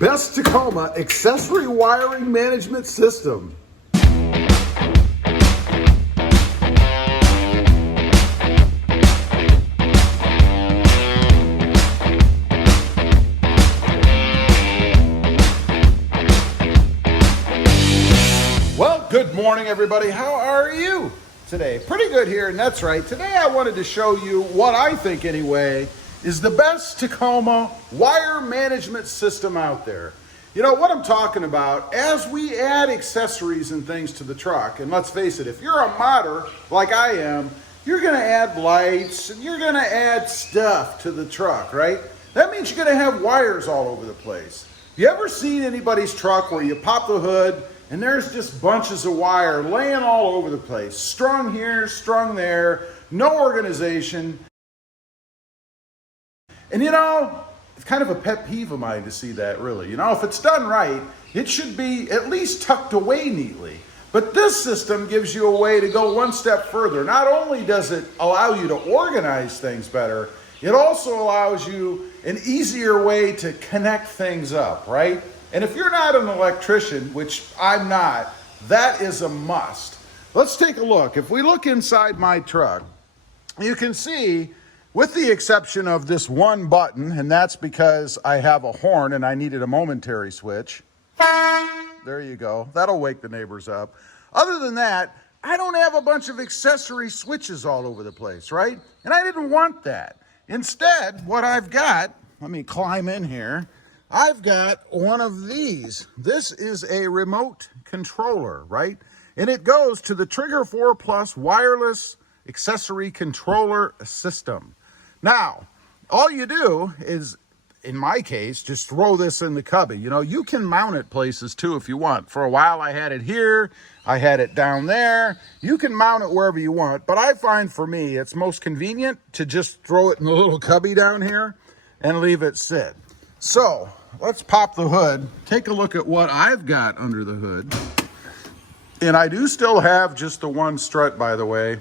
Best Tacoma Accessory Wiring Management System. Well, good morning, everybody. How are you today? Pretty good here, and that's right. Today I wanted to show you what I think, anyway, is the best Tacoma wire management system out there. You know what I'm talking about, as we add accessories and things to the truck, and let's face it, if you're a modder like I am, you're gonna add lights and you're gonna add stuff to the truck, right? That means you're gonna have wires all over the place. You ever seen anybody's truck where you pop the hood and there's just bunches of wire laying all over the place, strung here, strung there, no organization? And you know, it's kind of a pet peeve of mine to see that, really. You know, if it's done right, it should be at least tucked away neatly. But this system gives you a way to go one step further. Not only does it allow you to organize things better, it also allows you an easier way to connect things up, right? And if you're not an electrician, which I'm not, that is a must. Let's take a look. If we look inside my truck, you can see, with the exception of this one button, and that's because I have a horn and I needed a momentary switch. There you go. That'll wake the neighbors up. Other than that, I don't have a bunch of accessory switches all over the place, right? And I didn't want that. Instead, what I've got, let me climb in here, I've got one of these. This is a remote controller, right? And it goes to the Trigger 4 Plus wireless accessory controller system. Now, all you do is, in my case, just throw this in the cubby. You know, you can mount it places too if you want. For a while I had it here, I had it down there. You can mount it wherever you want, but I find for me it's most convenient to just throw it in the little cubby down here and leave it sit. So, let's pop the hood, take a look at what I've got under the hood. And I do still have just the one strut, by the way.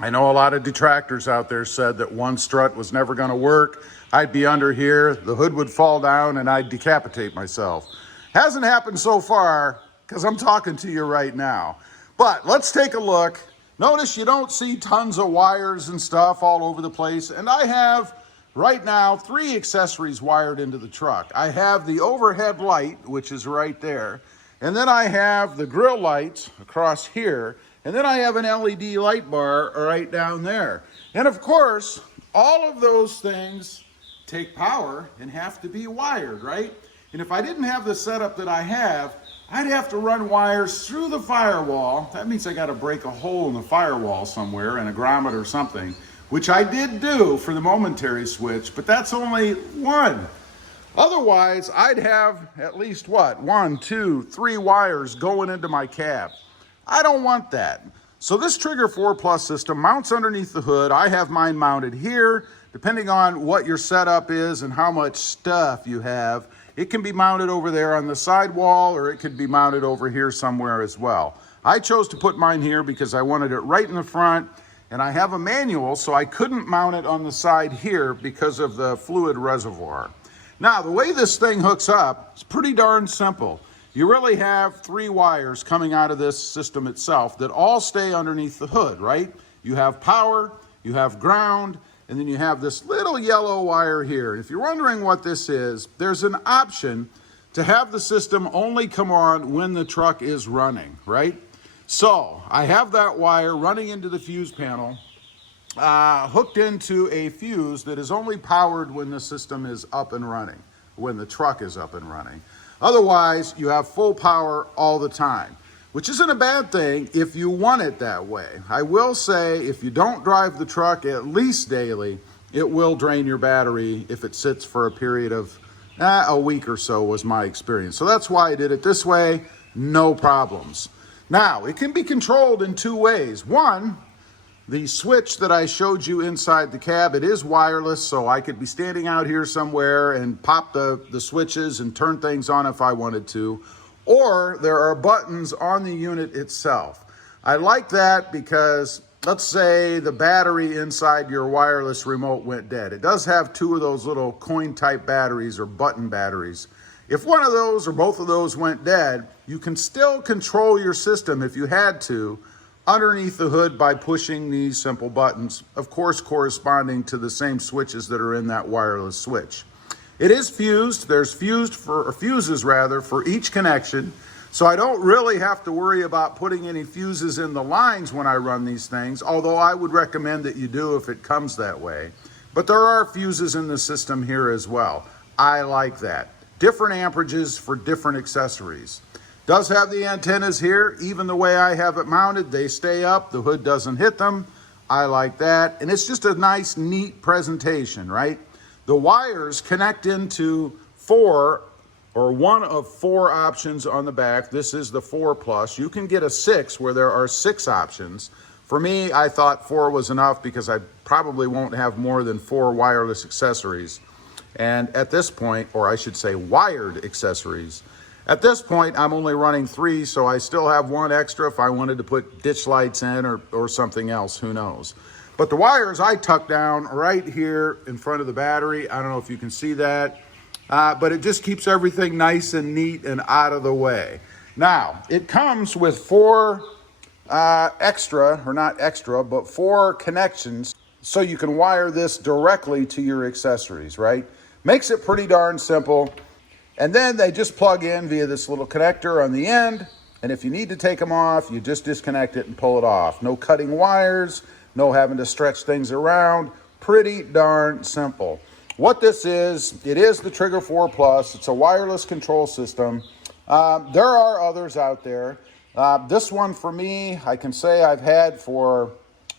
I know a lot of detractors out there said that one strut was never going to work. I'd be under here, the hood would fall down, and I'd decapitate myself. Hasn't happened so far, because I'm talking to you right now. But let's take a look. Notice you don't see tons of wires and stuff all over the place. And I have, right now, 3 accessories wired into the truck. I have the overhead light, which is right there. And then I have the grill lights across here. And then I have an LED light bar right down there. And of course, all of those things take power and have to be wired, right? And if I didn't have the setup that I have, I'd have to run wires through the firewall. That means I got to break a hole in the firewall somewhere, in a grommet or something, which I did do for the momentary switch, but that's only one. Otherwise, I'd have at least, what, 1, 2, 3 wires going into my cab. I don't want that. So this Trigger 4 Plus system mounts underneath the hood. I have mine mounted here. Depending on what your setup is and how much stuff you have, it can be mounted over there on the sidewall, or it could be mounted over here somewhere as well. I chose to put mine here because I wanted it right in the front, and I have a manual, so I couldn't mount it on the side here because of the fluid reservoir. Now, the way this thing hooks up is pretty darn simple. You really have 3 wires coming out of this system itself that all stay underneath the hood, right? You have power, you have ground, and then you have this little yellow wire here. If you're wondering what this is, there's an option to have the system only come on when the truck is running, right? So I have that wire running into the fuse panel, hooked into a fuse that is only powered when the system is up and running, when the truck is up and running. Otherwise, you have full power all the time, which isn't a bad thing if you want it that way. I will say, if you don't drive the truck at least daily, it will drain your battery if it sits for a period of a week or so, was my experience. So that's why I did it this way, no problems. Now, it can be controlled in 2 ways. One, the switch that I showed you inside the cab, it is wireless, so I could be standing out here somewhere and pop the switches and turn things on if I wanted to. Or there are buttons on the unit itself. I like that because let's say the battery inside your wireless remote went dead. It does have 2 of those little coin type batteries or button batteries If one of those or both of those went dead, you can still control your system if you had to underneath the hood by pushing these simple buttons, of course corresponding to the same switches that are in that wireless switch. It is fused. There's fuses for each connection, so I don't really have to worry about putting any fuses in the lines when I run these things, although I would recommend that you do if it comes that way. But there are fuses in the system here as well. I like that. Different amperages for different accessories. Does have the antennas here. Even the way I have it mounted, they stay up. The hood doesn't hit them. I like that. And it's just a nice, neat presentation, right? The wires connect into one of four options on the back. This is the 4+. You can get a 6 where there are 6 options. For me, I thought 4 was enough because I probably won't have more than 4 wireless accessories. And at this point, or I should say wired accessories, at this point, I'm only running 3, so I still have 1 extra if I wanted to put ditch lights in or something else, who knows. But the wires I tuck down right here in front of the battery. I don't know if you can see that, but it just keeps everything nice and neat and out of the way. Now, it comes with 4 4 connections, so you can wire this directly to your accessories, right? Makes it pretty darn simple. And then they just plug in via this little connector on the end. And if you need to take them off, you just disconnect it and pull it off. No cutting wires, no having to stretch things around. Pretty darn simple. What this is, it is the Trigger 4+. It's a wireless control system. There are others out there. This one for me, I can say I've had for,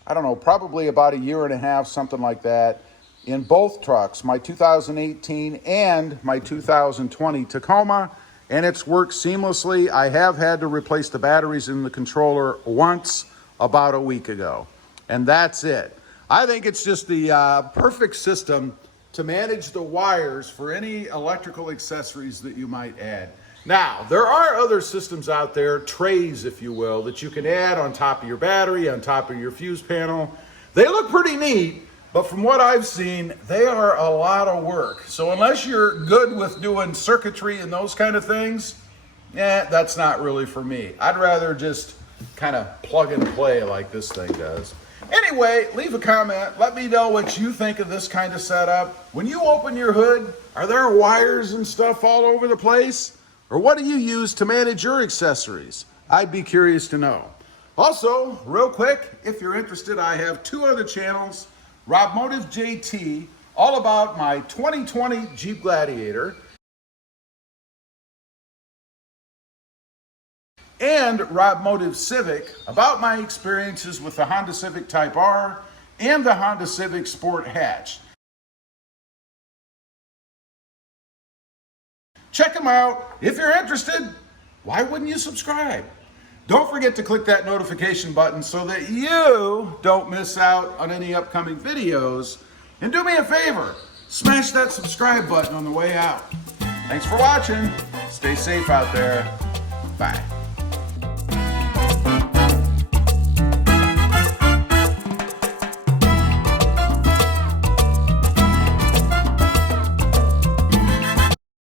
I don't know, probably about 1.5 years, something like that, in both trucks, my 2018 and my 2020 Tacoma, and it's worked seamlessly. I have had to replace the batteries in the controller once about a week ago, and that's it. I think it's just the perfect system to manage the wires for any electrical accessories that you might add. Now, there are other systems out there, trays if you will, that you can add on top of your battery, on top of your fuse panel. They look pretty neat, but from what I've seen, they are a lot of work. So unless you're good with doing circuitry and those kind of things, that's not really for me. I'd rather just kind of plug and play like this thing does. Anyway, leave a comment. Let me know what you think of this kind of setup. When you open your hood, are there wires and stuff all over the place? Or what do you use to manage your accessories? I'd be curious to know. Also, real quick, if you're interested, I have 2 other channels. RobMotive JT, all about my 2020 Jeep Gladiator, and RobMotive Civic, about my experiences with the Honda Civic Type R and the Honda Civic Sport Hatch. Check them out. If you're interested, why wouldn't you subscribe? Don't forget to click that notification button so that you don't miss out on any upcoming videos. And do me a favor, smash that subscribe button on the way out. Thanks for watching. Stay safe out there. Bye.